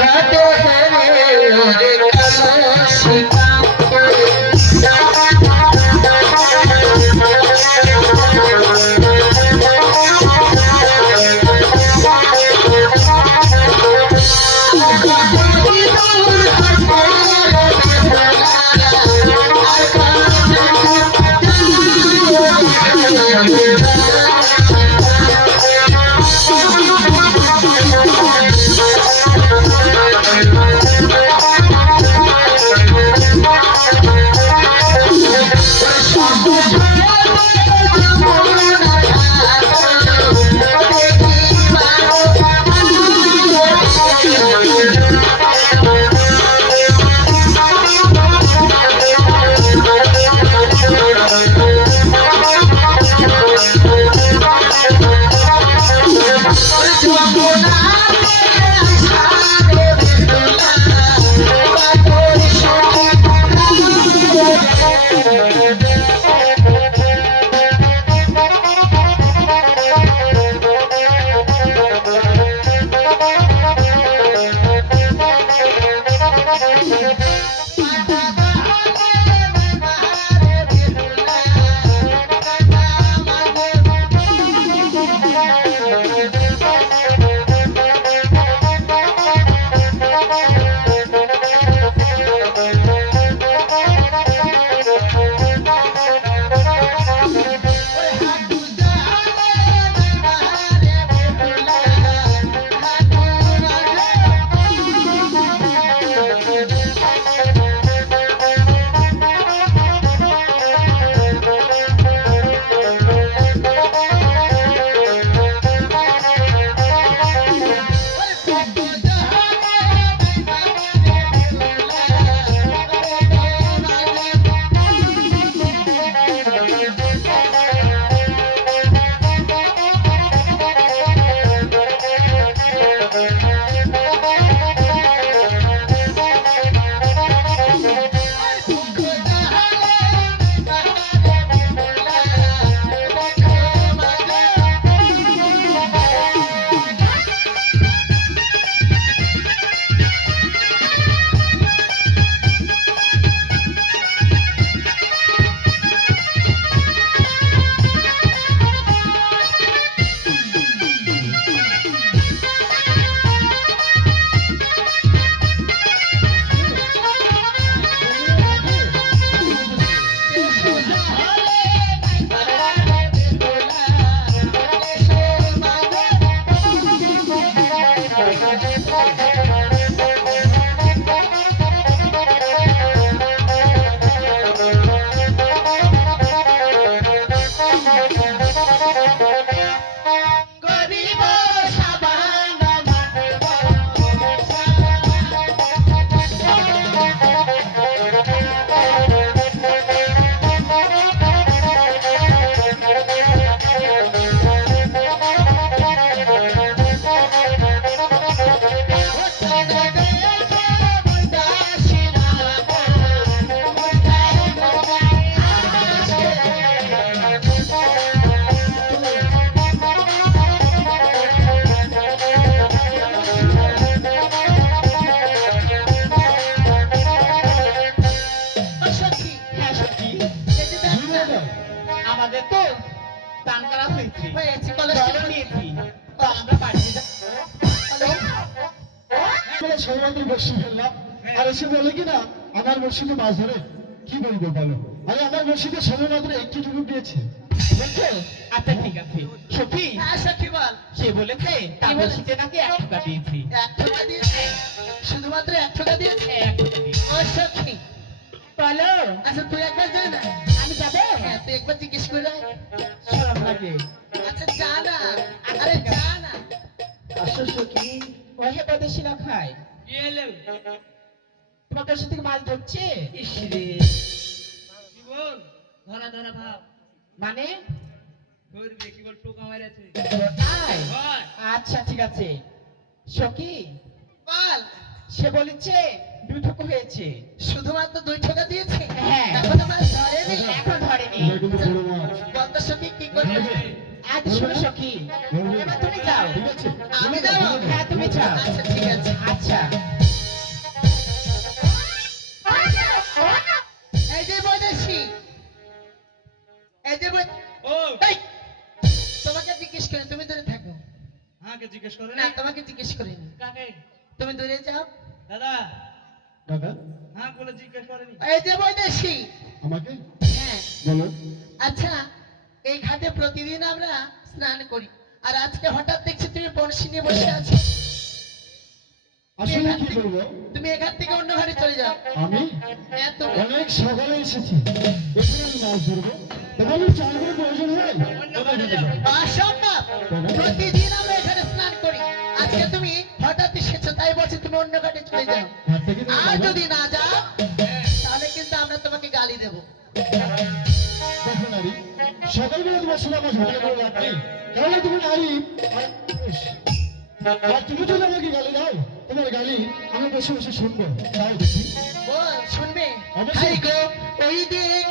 ঘাটে বর্ষিকে মাছ ধরে? কি বলব বলো? আরে আমার সময় মাত্র একটু দিয়েছে। আচ্ছা ঠিক আছে। সখী সখী বল। সে বলেছে তার কি নাকি এক টাকা দিয়েছি। এক টাকা দিয়েছে? শুধুমাত্র এক টাকা দিয়েছে? এক টাকা দিয়েছি। ও সখী। বলো। তুই একবার যা না। আমি যাব? হ্যাঁ তুই একবার জিজ্ঞেস করে আয়। সরম লাগে আচ্ছা যা না। আরে যা না। আসো সখী। ওহে বদেশিলা খায় তোমার কাছে থেকে মাছ ধরছে? ইসরে জীবন। ধরা ধরা ভাব। মানে? ধরবে কি টোকা মেরেছে। তাই? আচ্ছা ঠিক আছে। সখী? বল। সে বলেছে দুই ঠুকু হয়েছে। শুধুমাত্র দুই টাকা দিয়েছে? হ্যাঁ। এখন আমার ধরেনি? এখন ধরেনি। সখী কি করবে? আচ্ছা শোনো সখী এবার তুমি যাও। ঠিক আমি যাব? হ্যাঁ তুমি যাও। আচ্ছা ঠিক আছে। আচ্ছা। জিজ্ঞেস করে? না তোমাকে জিজ্ঞেস করিনি। কাকে? তুমি দূরে যাও। দাদা? দাদা? হ্যাঁ বলে জিজ্ঞেস করেনি। এই যে বৈদেশি। আমাকে? হ্যাঁ। বলো। আচ্ছা এই ঘাটে প্রতিদিন আমরা স্নান করি। আর আজকে হঠাৎ দেখছি তুমি বড়শি নিয়ে বসে আছো। আসলে কি বলব? তুমি এখান থেকে অন্য ঘরে চলে যাও। আমি? হ্যাঁ অনেক সকালে এসেছি। এখানে আমি মাছ ধরবো। তোমাদের চার প্রয়োজন হয়। অসম্ভব প্রতিদিন আমরা এখানে আজকে তুমি হঠাৎ এসেছ তাই বলছি তুমি অন্য ঘাটে চলে যাও। আর যদি না যাও তাহলে কিন্তু আমরা তোমাকে গালি দেবো। সকালবেলা তোমার সঙ্গে আমার ঝগড়া করে লাভ নেই। তাহলে তুমি নারী আর তুমি যদি আমাকে গালি দাও তোমার গালি আমি বসে বসে শুনব। তাও দেখি। বল শুনবে? ওই দেখ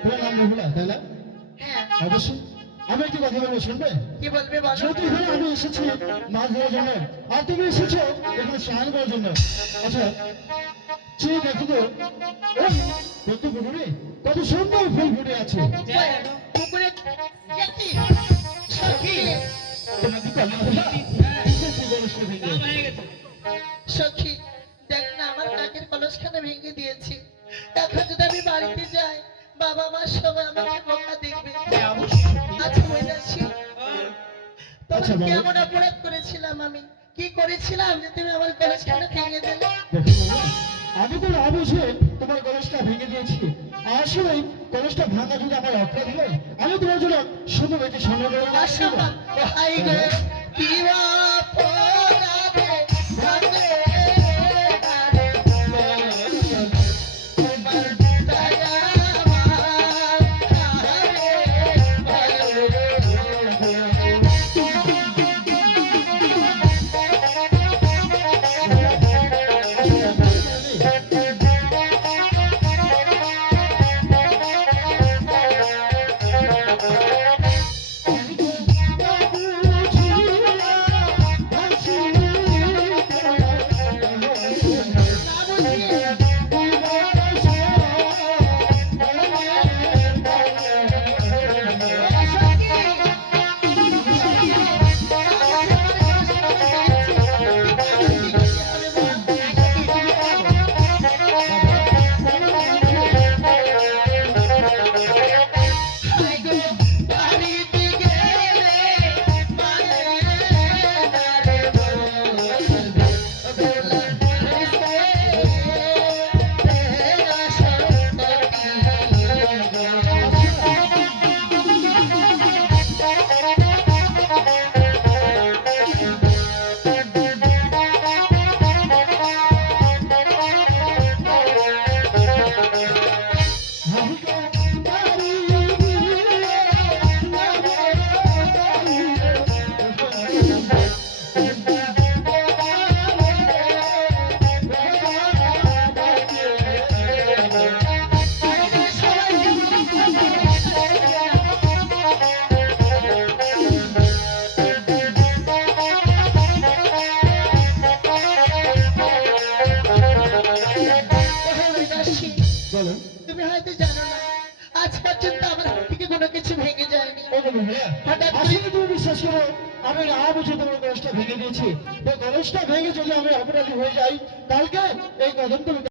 তোমার নাম রঘুলা তাই না অবশ্যই আমি একটি কথা বলব শুনবে কি বলবে বলো যেহেতু এখানে আমি এসেছি মাছ ধরার জন্য আর তুমি এসেছ এখানে স্নান করার জন্য আচ্ছা দেখো তো ওই কত সুন্দর ফুল ফুটে আছে সখী, দেখ না, আমার কাকের কলসখানা ভেঙে দিয়েছি। বাবা মা সবাই আমাকে বোকা দেখবে। আচ্ছা আচ্ছা, বাবা। কেমন অপরাধ করেছিলাম আমি। কি করেছিলাম যে তুমি আমার কলসখানা ভেঙে দিলে? আমি তো না বুঝে তোমার কলসটা ভেঙে দিয়েছি। আসলে কলসটা ভাঙা যদি আমার অপরাধ হয় আমি তোমার জন্য শুধু একটি স্বর্ণ করে কলসটা ভেঙে দিয়েছি তো কলসটা ভেঙে যদি আমি অপরাধী হয়ে যাই কালকে এই কদম তুমি